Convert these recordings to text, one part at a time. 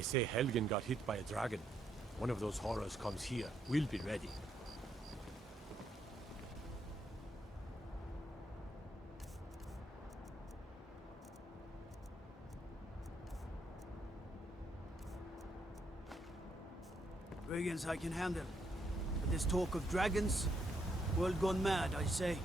They say Helgen got hit by a dragon. One of those horrors comes here. We'll be ready. Brigands I can handle. But this talk of dragons? World gone mad, I say.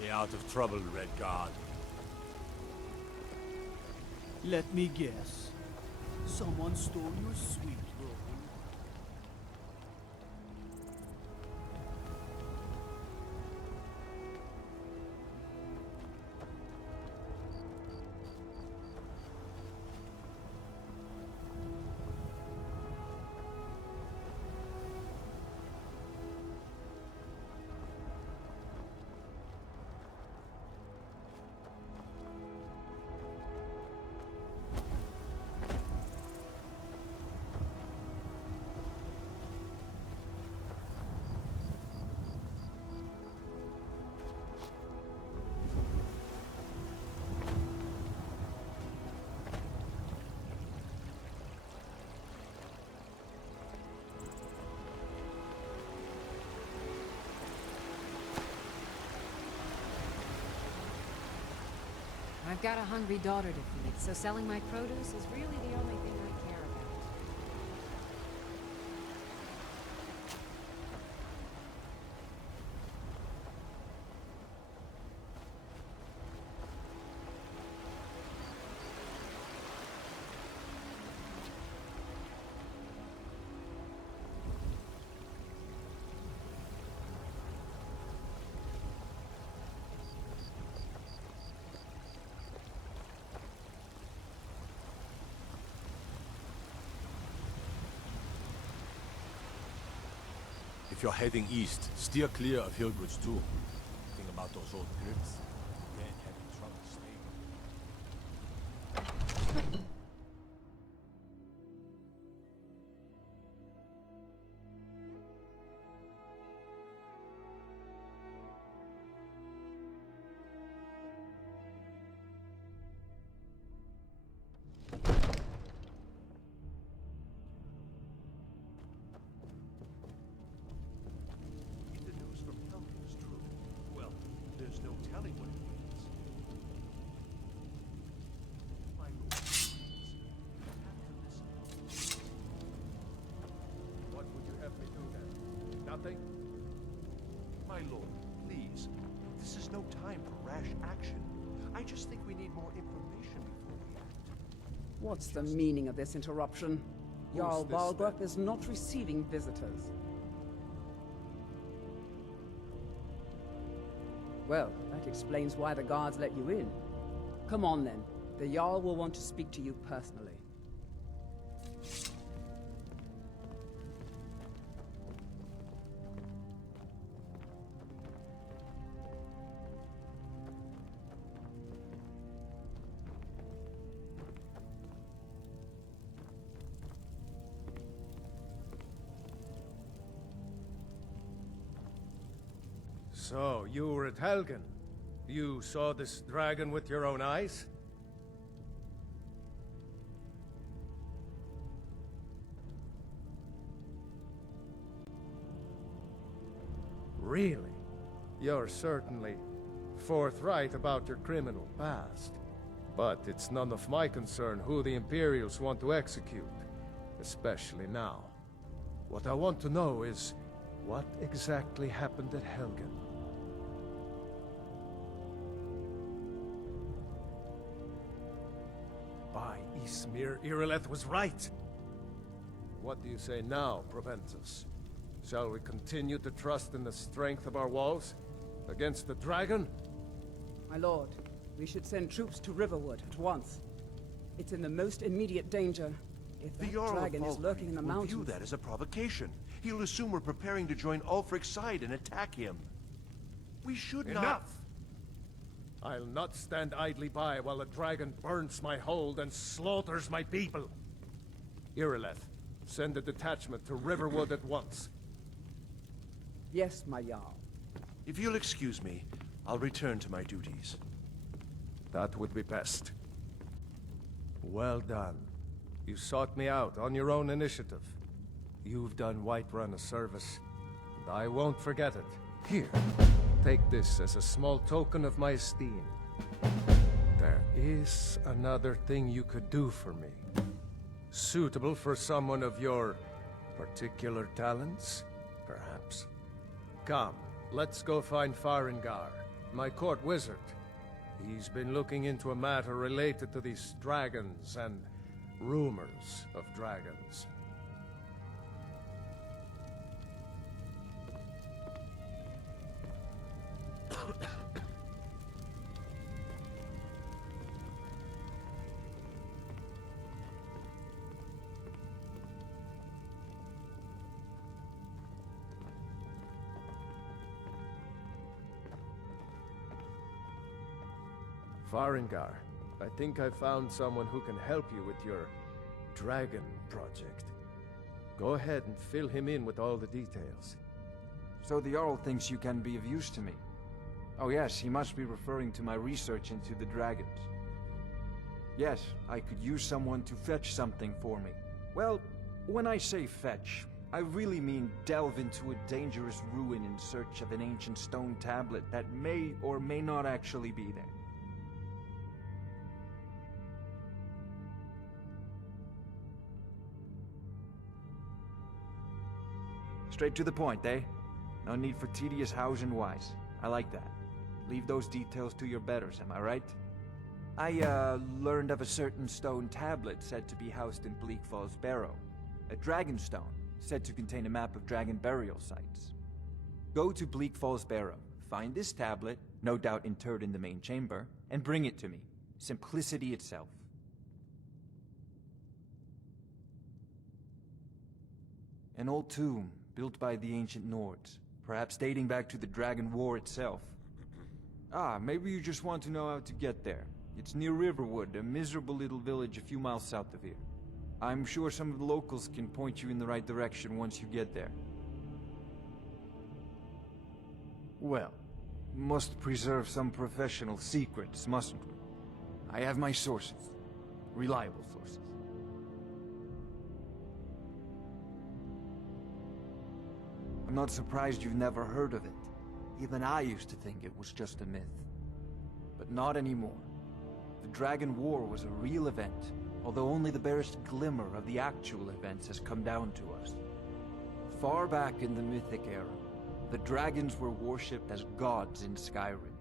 Stay out of trouble, Red Guard. Let me guess. Someone stole your sweet roll. I've got a hungry daughter to feed, so selling my produce is really the only thing I care about. If you're heading east, steer clear of Hillbridge too. Think about those old crypts. Dead having trouble staying. If the news from Helgen is true, well, there's no telling what it means. My lord, please, you have to listen. What would you have me do then? Nothing? My lord, please. This is no time for rash action. I just think we need more information before we act. What's the meaning of this interruption? Jarl this, Balgruuf is not receiving visitors. Well, that explains why the guards let you in. Come on then. The Jarl will want to speak to you personally. So, you were at Helgen. You saw this dragon with your own eyes? Really? You're certainly forthright about your criminal past. But it's none of my concern who the Imperials want to execute, especially now. What I want to know is, what exactly happened at Helgen? By Ysmir, Irileth was right! What do you say now, Proventus? Shall we continue to trust in the strength of our walls? Against the dragon? My lord, we should send troops to Riverwood at once. It's in the most immediate danger. If The that Jarl of dragon is lurking in the Falkreath will mountains... view that as a provocation. He'll assume we're preparing to join Ulfric's side and attack him. We should not... Enough! I'll not stand idly by while the dragon burns my hold and slaughters my people. Irileth, send a detachment to Riverwood at once. Yes, my Jarl. If you'll excuse me, I'll return to my duties. That would be best. Well done. You sought me out on your own initiative. You've done Whiterun a service, and I won't forget it. Here, take this as a small token of my esteem. There is another thing you could do for me. Suitable for someone of your particular talents, perhaps. Come, let's go find Farengar, my court wizard. He's been looking into a matter related to these dragons and rumors of dragons. Farengar, I think I found someone who can help you with your dragon project. Go ahead and fill him in with all the details. So the Jarl thinks you can be of use to me. Oh yes, he must be referring to my research into the dragons. Yes, I could use someone to fetch something for me. Well, when I say fetch, I really mean delve into a dangerous ruin in search of an ancient stone tablet that may or may not actually be there. Straight to the point, eh? No need for tedious hows and whys. I like that. Leave those details to your betters, am I right? I, learned of a certain stone tablet said to be housed in Bleak Falls Barrow. A dragon stone, said to contain a map of dragon burial sites. Go to Bleak Falls Barrow, find this tablet, no doubt interred in the main chamber, and bring it to me. Simplicity itself. An old tomb, built by the ancient Nords, perhaps dating back to the Dragon War itself. Ah, maybe you just want to know how to get there. It's near Riverwood, a miserable little village a few miles south of here. I'm sure some of the locals can point you in the right direction once you get there. Well, must preserve some professional secrets, mustn't we? I have my sources. Reliable sources. I'm not surprised you've never heard of it. Even I used to think it was just a myth. But not anymore. The Dragon War was a real event, although only the barest glimmer of the actual events has come down to us. Far back in the Mythic era, the dragons were worshipped as gods in Skyrim.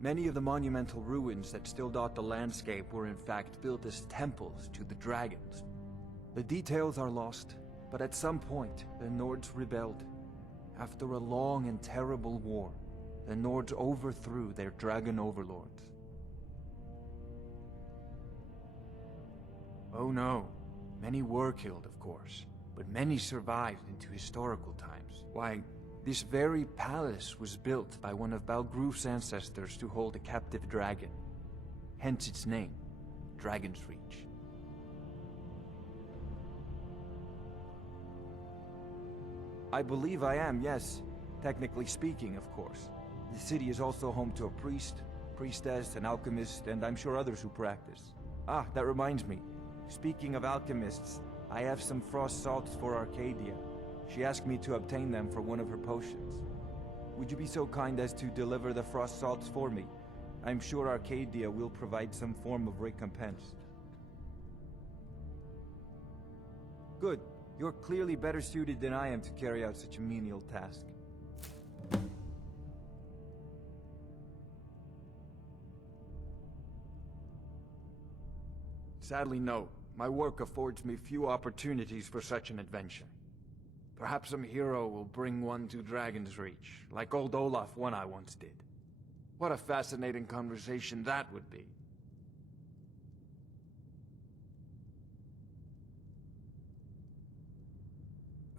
Many of the monumental ruins that still dot the landscape were in fact built as temples to the dragons. The details are lost, but at some point, the Nords rebelled. After a long and terrible war, the Nords overthrew their dragon overlords. Oh no, many were killed, of course, but many survived into historical times. Why, this very palace was built by one of Balgruf's ancestors to hold a captive dragon. Hence its name, Dragon's Reach. I believe I am, yes. Technically speaking, of course. The city is also home to a priest, priestess, an alchemist, and I'm sure others who practice. Ah, that reminds me. Speaking of alchemists, I have some frost salts for Arcadia. She asked me to obtain them for one of her potions. Would you be so kind as to deliver the frost salts for me? I'm sure Arcadia will provide some form of recompense. Good. You're clearly better suited than I am to carry out such a menial task. Sadly, no. My work affords me few opportunities for such an adventure. Perhaps some hero will bring one to Dragon's Reach, like old Olaf one I once did. What a fascinating conversation that would be.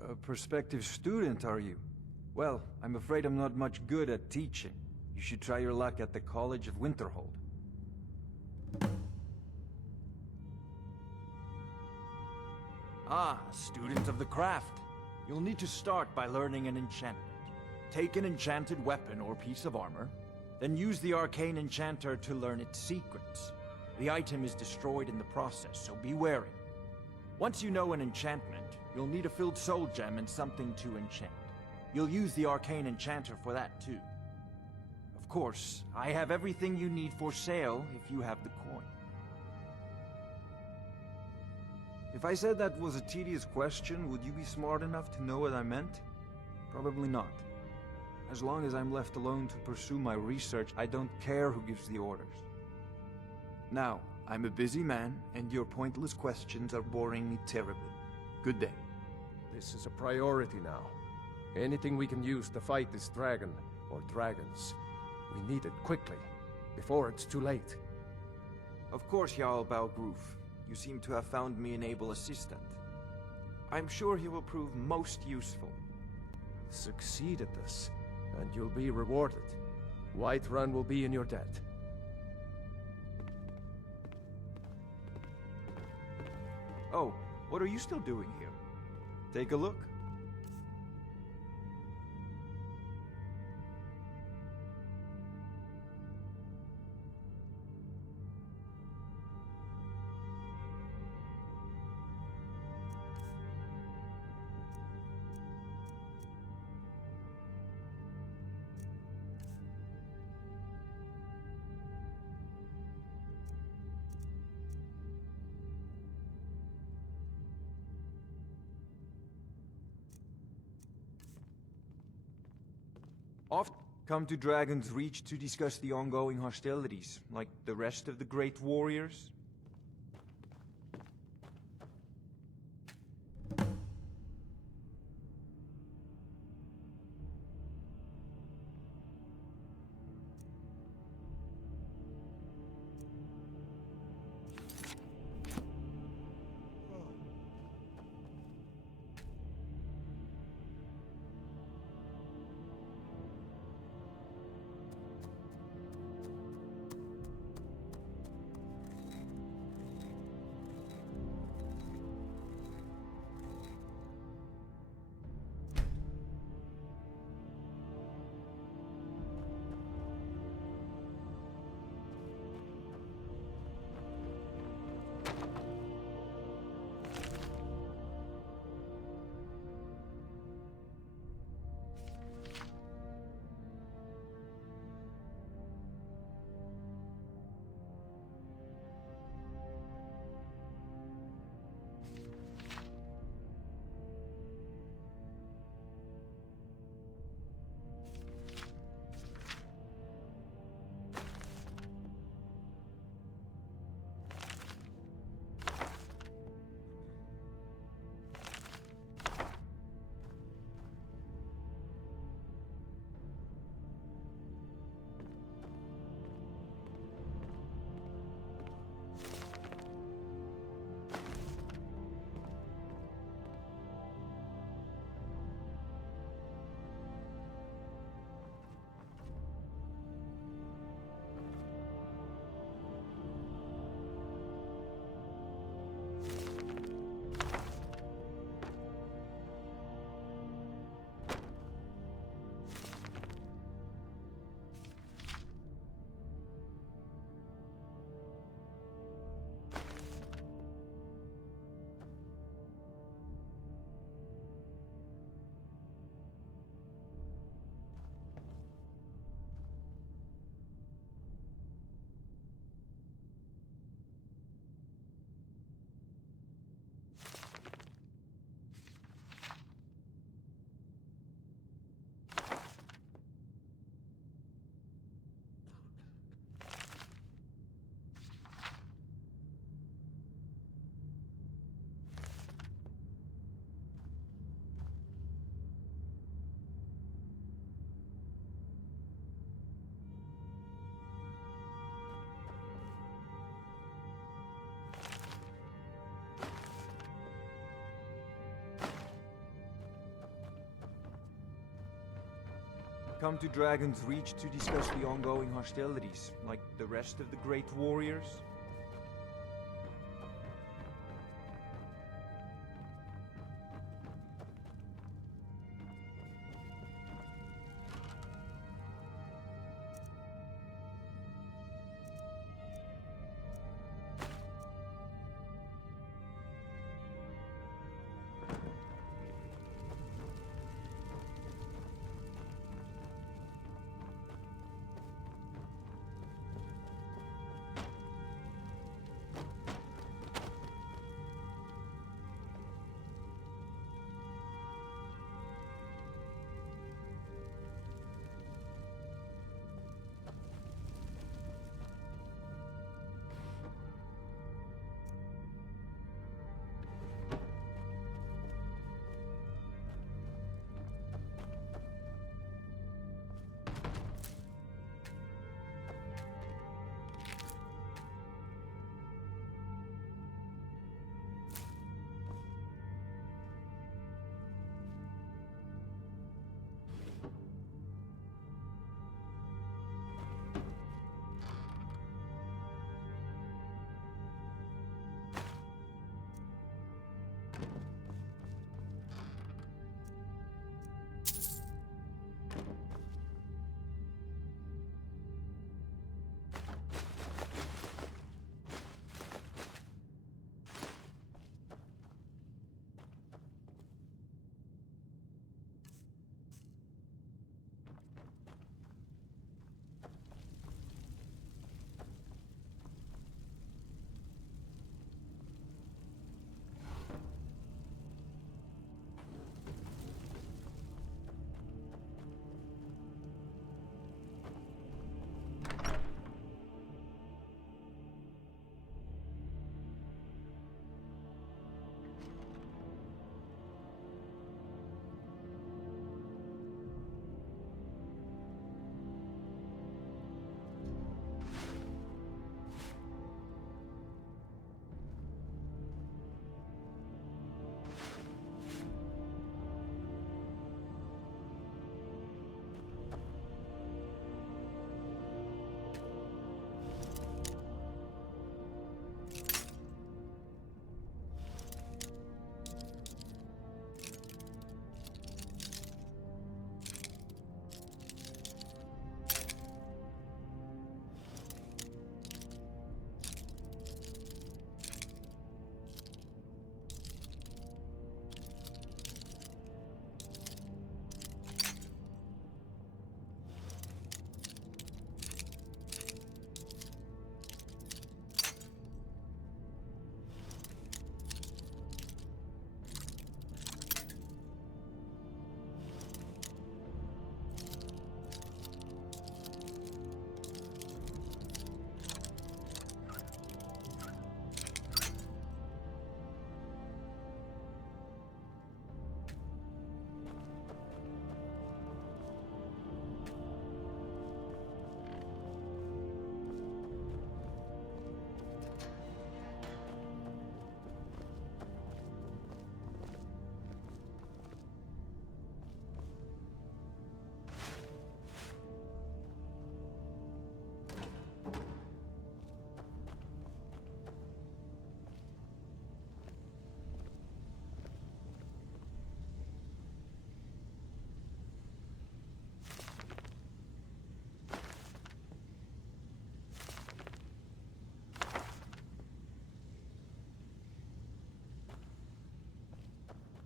A prospective student, are you? Well, I'm afraid I'm not much good at teaching. You should try your luck at the College of Winterhold. Ah, student of the craft. You'll need to start by learning an enchantment. Take an enchanted weapon or piece of armor, then use the arcane enchanter to learn its secrets. The item is destroyed in the process, so be wary. Once you know an enchantment, you'll need a filled soul gem and something to enchant. You'll use the arcane enchanter for that too. Of course, I have everything you need for sale if you have the coin. If I said that was a tedious question, would you be smart enough to know what I meant? Probably not. As long as I'm left alone to pursue my research, I don't care who gives the orders. Now, I'm a busy man, and your pointless questions are boring me terribly. Good day. This is a priority now. Anything we can use to fight this dragon, or dragons, we need it quickly, before it's too late. Of course, Jarl Balgroof. You seem to have found me an able assistant. I'm sure he will prove most useful. Succeed at this, and you'll be rewarded. Whiterun will be in your debt. Oh, what are you still doing here? Take a look. Oft come to Dragon's Reach to discuss the ongoing hostilities, like the rest of the great warriors. Come to Dragon's Reach to discuss the ongoing hostilities, like the rest of the great warriors?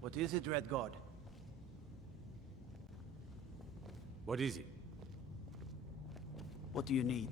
What is it, Red God? What is it? What do you need?